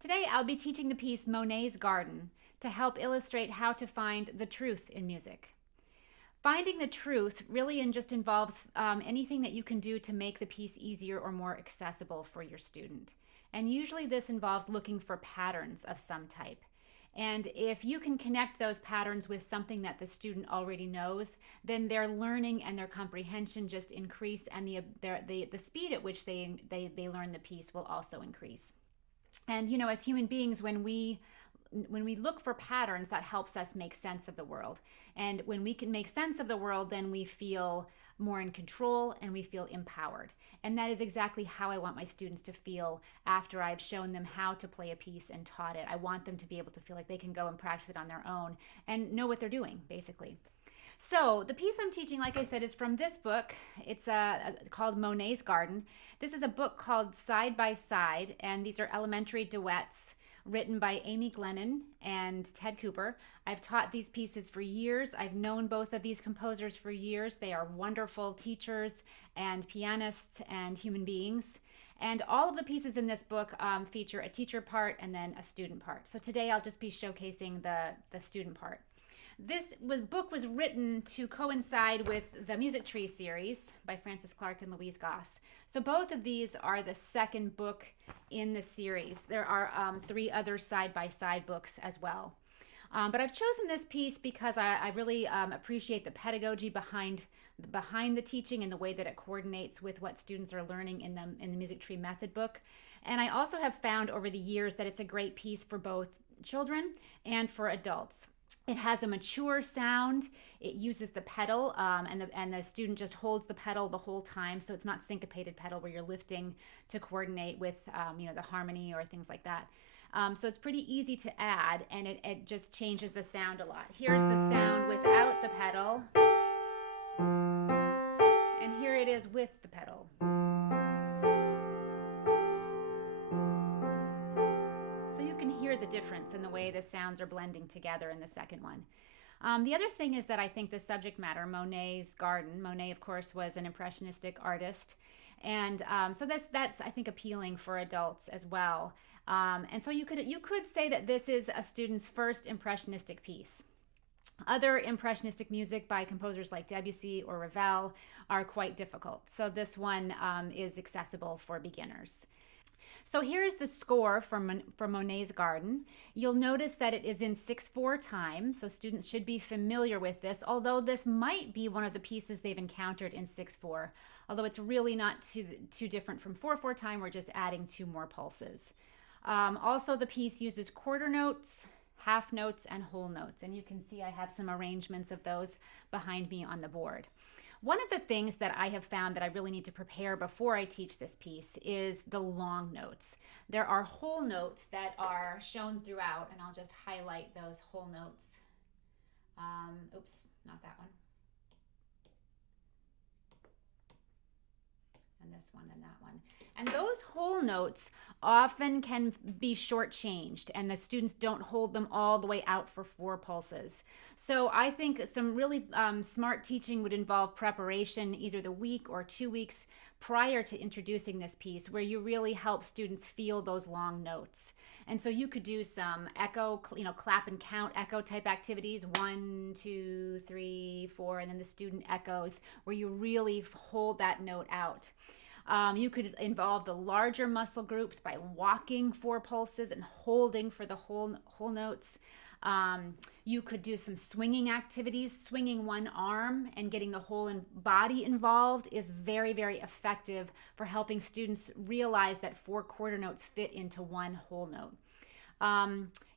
Today I'll be teaching the piece Monet's Garden to help illustrate how to find the truth in music. Finding the truth really just involves anything that you can do to make the piece easier or more accessible for your student. And usually this involves looking for patterns of some type. And if you can connect those patterns with something that the student already knows, then their learning and their comprehension just increase, and the speed at which they learn the piece will also increase. And as human beings, when we look for patterns, that helps us make sense of the world. And when we can make sense of the world, then we feel more in control and we feel empowered. And that is exactly how I want my students to feel after I've shown them how to play a piece and taught it. I want them to be able to feel like they can go and practice it on their own and know what they're doing, basically. So the piece I'm teaching, like I said, is from this book. It's called Monet's Garden. This is a book called Side by Side, and these are elementary duets written by Amy Glennon and Ted Cooper. I've taught these pieces for years. I've known both of these composers for years. They are wonderful teachers and pianists and human beings. And all of the pieces in this book feature a teacher part and then a student part. So today I'll just be showcasing the student part. This book was written to coincide with the Music Tree series by Francis Clark and Louise Goss. So both of these are the second book in the series. There are three other side-by-side books as well. But I've chosen this piece because I really appreciate the pedagogy behind the teaching and the way that it coordinates with what students are learning in the Music Tree Method book. And I also have found over the years that it's a great piece for both children and for adults. It has a mature sound. It uses the pedal, and the student just holds the pedal the whole time, so it's not syncopated pedal where you're lifting to coordinate with the harmony or things like that. So it's pretty easy to add, and it just changes the sound a lot. Here's the sound without the pedal, and here it is with the pedal. So you can hear the difference in the way the sounds are blending together in the second one. The other thing is that I think the subject matter, Monet's Garden. Monet, of course, was an impressionistic artist, and so that's I think appealing for adults as well. And so you could say that this is a student's first impressionistic piece. Other impressionistic music by composers like Debussy or Ravel are quite difficult, so this one is accessible for beginners. So here is the score for Monet's Garden. You'll notice that it is in 6/4 time, so students should be familiar with this, although this might be one of the pieces they've encountered in 6/4, although it's really not too different from 4/4 time. We're just adding 2 more pulses. Also, the piece uses quarter notes, half notes, and whole notes, and you can see I have some arrangements of those behind me on the board. One of the things that I have found that I really need to prepare before I teach this piece is the long notes. There are whole notes that are shown throughout, and I'll just highlight those whole notes. Oops, not that one. And this one and that one. And those whole notes often can be shortchanged, and the students don't hold them all the way out for 4 pulses. So I think some really smart teaching would involve preparation either the week or 2 weeks prior to introducing this piece, where you really help students feel those long notes. And so you could do some echo, clap and count echo type activities, 1, 2, 3, 4, and then the student echoes, where you really hold that note out. You could involve the larger muscle groups by walking 4 pulses and holding for the whole notes. You could do some swinging activities. Swinging one arm and getting the whole body involved is very, very effective for helping students realize that 4 quarter notes fit into one whole note.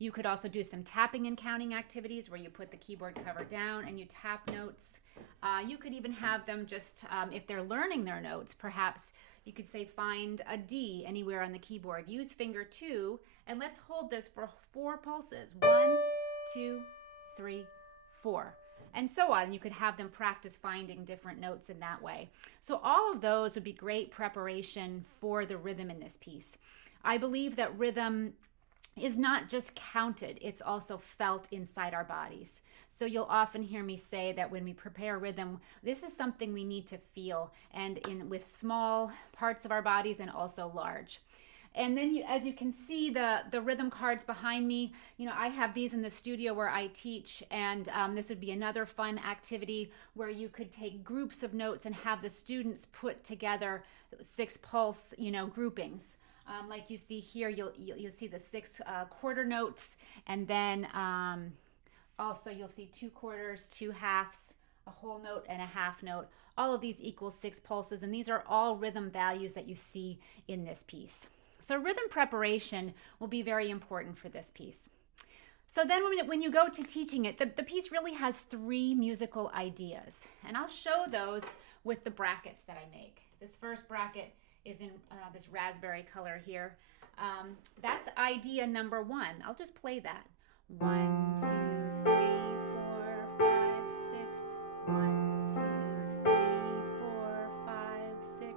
You could also do some tapping and counting activities where you put the keyboard cover down and you tap notes. You could even have them just, if they're learning their notes, perhaps you could say find a D anywhere on the keyboard. Use finger 2, and let's hold this for 4 pulses. 1, 2, 3, 4. And so on. You could have them practice finding different notes in that way. So all of those would be great preparation for the rhythm in this piece. I believe that rhythm is not just counted, it's also felt inside our bodies. So you'll often hear me say that when we prepare rhythm, this is something we need to feel, and with small parts of our bodies and also large. And then as you can see, the rhythm cards behind me, I have these in the studio where I teach, and this would be another fun activity where you could take groups of notes and have the students put together 6 pulse, groupings. Like you see here, you'll see the 6 quarter notes, and then also you'll see 2 quarters, 2 halves, a whole note, and a half note. All of these equal 6 pulses, and these are all rhythm values that you see in this piece. So rhythm preparation will be very important for this piece. So then when you go to teaching it, the piece really has 3 musical ideas, and I'll show those with the brackets that I make. This first bracket is in this raspberry color here. That's idea number 1. I'll just play that. 1, 2, 3, 4, 5, 6. 1, 2, 3, 4, 5, 6.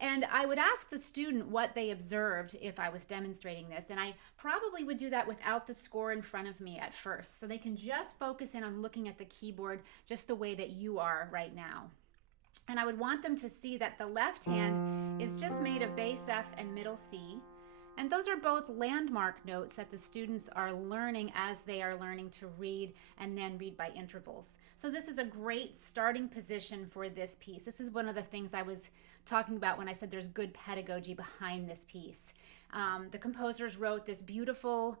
And I would ask the student what they observed if I was demonstrating this, and I probably would do that without the score in front of me at first, so they can just focus in on looking at the keyboard just the way that you are right now. And I would want them to see that the left hand is just made of bass F and middle C, and those are both landmark notes that the students are learning as they are learning to read and then read by intervals. So this is a great starting position for this piece. This is one of the things I was talking about when I said there's good pedagogy behind this piece. The composers wrote this beautiful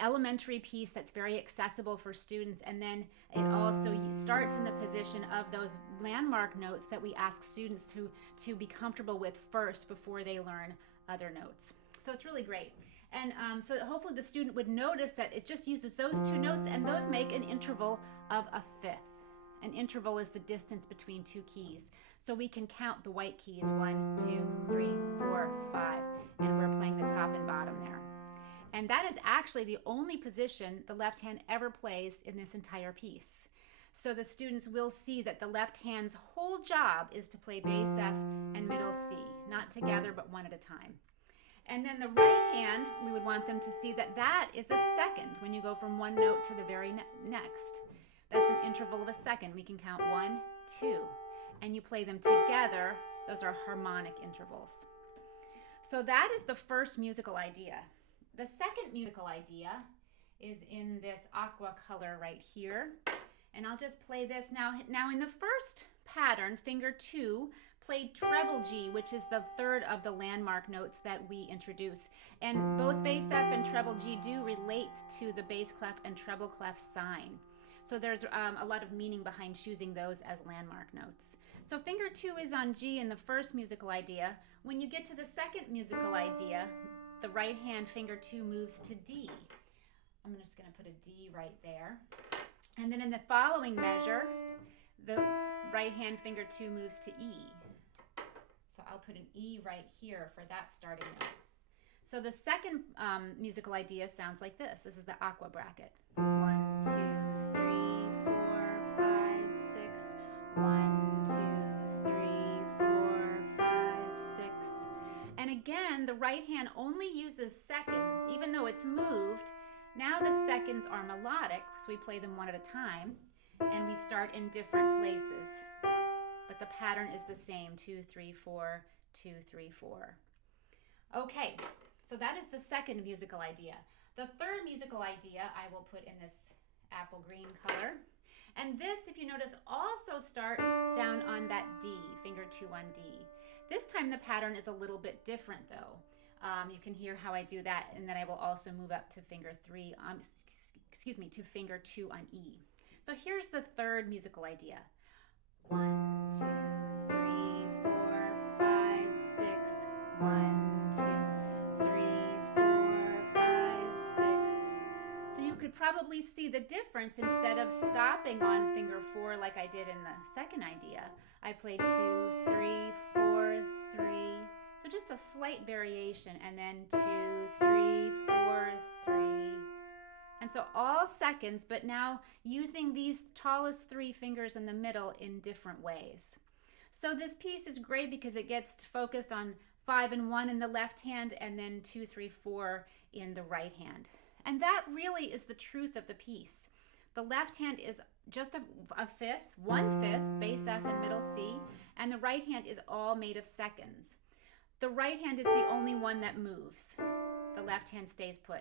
elementary piece that's very accessible for students, and then it also starts in the position of those landmark notes that we ask students to be comfortable with first before they learn other notes. So it's really great. And so hopefully the student would notice that it just uses those 2 notes, and those make an interval of a fifth. An interval is the distance between 2 keys. So we can count the white keys, 1, 2, 3, 4, 5, and we're playing the top and bottom there. And that is actually the only position the left hand ever plays in this entire piece. So the students will see that the left hand's whole job is to play bass F and middle C, not together but one at a time. And then the right hand, we would want them to see that that is a second when you go from one note to the very next. That's an interval of a second. We can count 1, 2, and you play them together. Those are harmonic intervals. So that is the first musical idea. The second musical idea is in this aqua color right here. And I'll just play this now. Now in the first pattern, finger 2 played treble G, which is the third of the landmark notes that we introduce. And both bass F and treble G do relate to the bass clef and treble clef sign. So there's a lot of meaning behind choosing those as landmark notes. So finger 2 is on G in the first musical idea. When you get to the second musical idea, the right hand finger 2 moves to D. I'm just going to put a D right there. And then in the following measure, the right hand finger 2 moves to E. So I'll put an E right here for that starting note. So the second musical idea sounds like this. This is the aqua bracket. 1, 2, 3, 4, 5, 6. 1, 2, 3, 4, 5, 6. And again, the right hand only uses seconds, even though it's moved. Now the seconds are melodic, so we play them one at a time, and we start in different places. But the pattern is the same, 2, 3, 4, 2, 3, 4. Okay, so that is the second musical idea. The third musical idea I will put in this apple green color. And this, if you notice, also starts down on that D, finger 2 on D. This time the pattern is a little bit different though. You can hear how I do that, and then I will also move up to finger 3, to finger 2 on E. So here's the third musical idea. 1, 2, 3, 4, 5, 6. 1, 2, 3, 4, 5, 6. So you could probably see the difference. Instead of stopping on finger 4 like I did in the second idea, I play 2, 3, 4, 3. So just a slight variation, and then 2, 3, 4, 3. And so all seconds, but now using these tallest 3 fingers in the middle in different ways. So this piece is great because it gets focused on 5 and 1 in the left hand, and then 2, 3, 4 in the right hand. And that really is the truth of the piece. The left hand is just a fifth, 1/5, bass F and middle C, and the right hand is all made of seconds. The right hand is the only one that moves. The left hand stays put.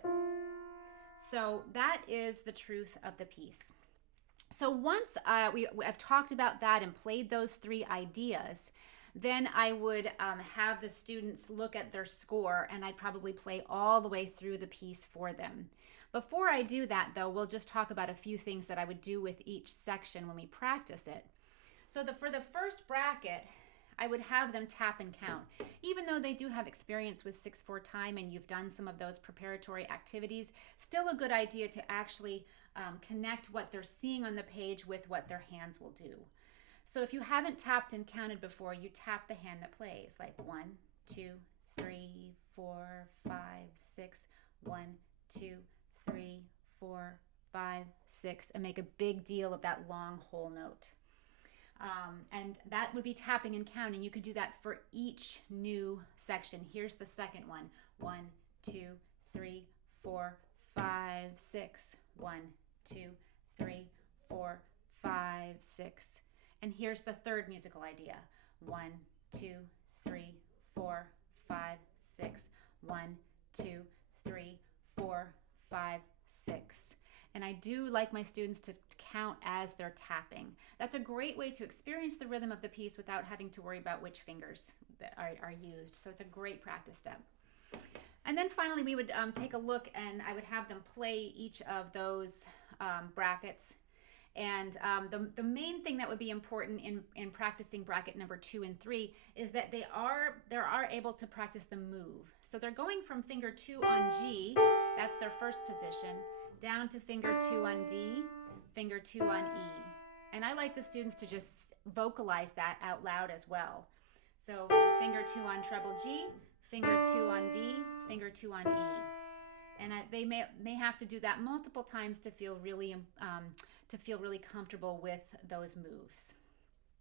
So that is the truth of the piece. So once I've talked about that and played those three ideas, then I would have the students look at their score, and I'd probably play all the way through the piece for them. Before I do that, though, we'll just talk about a few things that I would do with each section when we practice it. So for the first bracket, I would have them tap and count. Even though they do have experience with 6/4 time and you've done some of those preparatory activities, still a good idea to actually connect what they're seeing on the page with what their hands will do. So if you haven't tapped and counted before, you tap the hand that plays, like 1, 2, 3, 4, 5, 6, 1, 2, 3, 4, 5, 6, and make a big deal of that long whole note. And that would be tapping and counting. You could do that for each new section. Here's the second one. 1, 2, 3, 4, 5, 6. 1, 2, 3, 4, 5, 6. And here's the third musical idea. 1, 2, 3, 4, 5, 6. 1, 2, 3, 4, 5, 6. And I do like my students to count as they're tapping. That's a great way to experience the rhythm of the piece without having to worry about which fingers that are used. So it's a great practice step. And then finally we would take a look, and I would have them play each of those brackets. And the main thing that would be important in practicing bracket number 2 and 3 is that they are able to practice the move. So they're going from finger 2 on G, that's their first position, down to finger 2 on D, finger 2 on E. And I like the students to just vocalize that out loud as well. So finger 2 on treble G, finger 2 on D, finger 2 on E. And they may have to do that multiple times to feel really comfortable with those moves.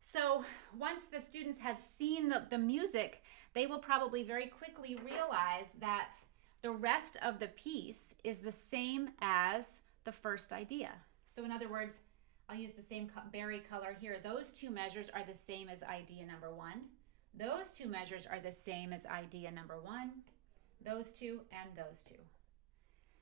So once the students have seen the music, they will probably very quickly realize that the rest of the piece is the same as the first idea. So in other words, I'll use the same berry color here. Those two measures are the same as idea number 1. Those two measures are the same as idea number 1. Those two and those two.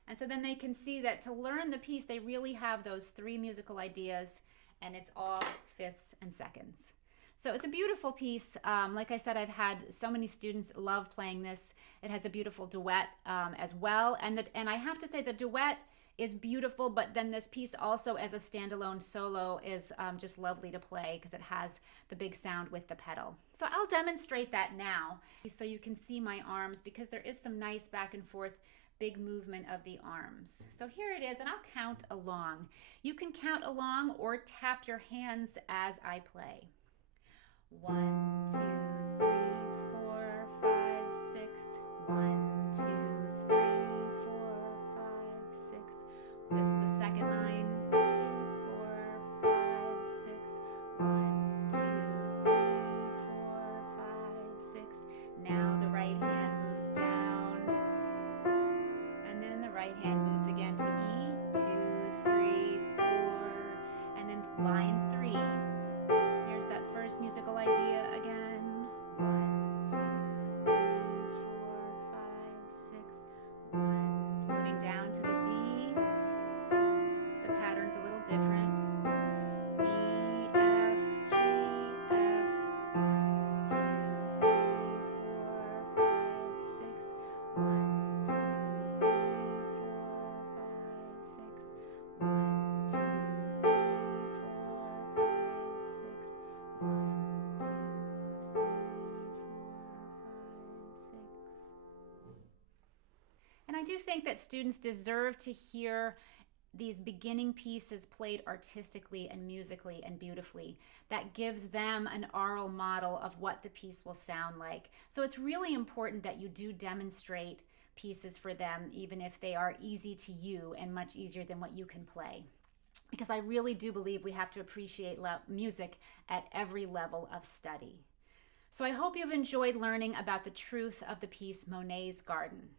And so then they can see that to learn the piece, they really have those 3 musical ideas, and it's all fifths and seconds. So it's a beautiful piece. Like I said, I've had so many students love playing this. It has a beautiful duet as well. And I have to say the duet is beautiful, but then this piece also as a standalone solo is just lovely to play because it has the big sound with the pedal. So I'll demonstrate that now so you can see my arms, because there is some nice back and forth big movement of the arms. So here it is, and I'll count along. You can count along or tap your hands as I play. 1, 2, 3, 4, 5, 6. 1, 2, 3, 4, 5, 6. This is the second line. 3, 4, 5, 6. 1, 2, 3, 4, 5, 6. Now the right hand moves down, and then the right hand moves again to E. 2, 3, 4, and then line 3. Here's that first musical idea again. 1, 2, 3, 4, 5, 6. 1. Moving down to the D. The pattern's a little different. E, F, G, F. 1, 2, 3, 4, 5, 6. 1, 2, 3, 4, 5, 6. 1, 2, 3, 4, 5, 6. 1, 2, 3, 4, 5, 6. And I do think that students deserve to hear these beginning pieces played artistically and musically and beautifully. That gives them an oral model of what the piece will sound like. So it's really important that you do demonstrate pieces for them, even if they are easy to you and much easier than what you can play. Because I really do believe we have to appreciate music at every level of study. So I hope you've enjoyed learning about the truth of the piece Monet's Garden.